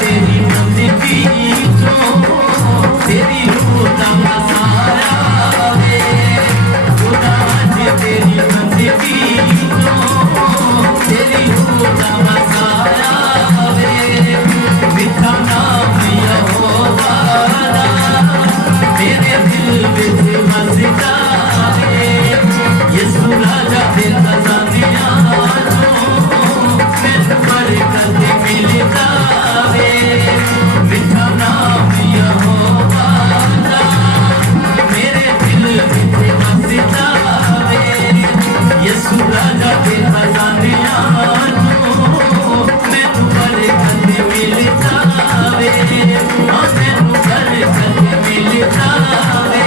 तेरी बंदगी तेरी रूह दा मसाया वे खुदा तेरी बंदगी तेरी रूह दा मसाया वे मिठा नाम यहोवा दा मेरे दिल विच मसदा वे यीशु राजा दे खजानियां मैनू बरकत मिलदा वे मिठा नाम यहोवा दा मेरे दिल विच मसदा वे यीशु राजा दे खजानियां मैनू बरकत मिलदा वे मैनू बरकत मिलदा वे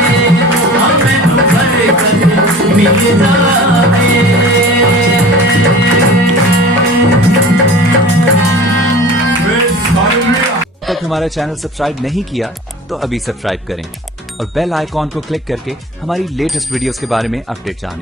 मैनू बरकत मिलदा वे। तक हमारा चैनल सब्सक्राइब नहीं किया तो अभी सब्सक्राइब करें और बेल आइकॉन को क्लिक करके हमारी लेटेस्ट वीडियोस के बारे में अपडेट जानें।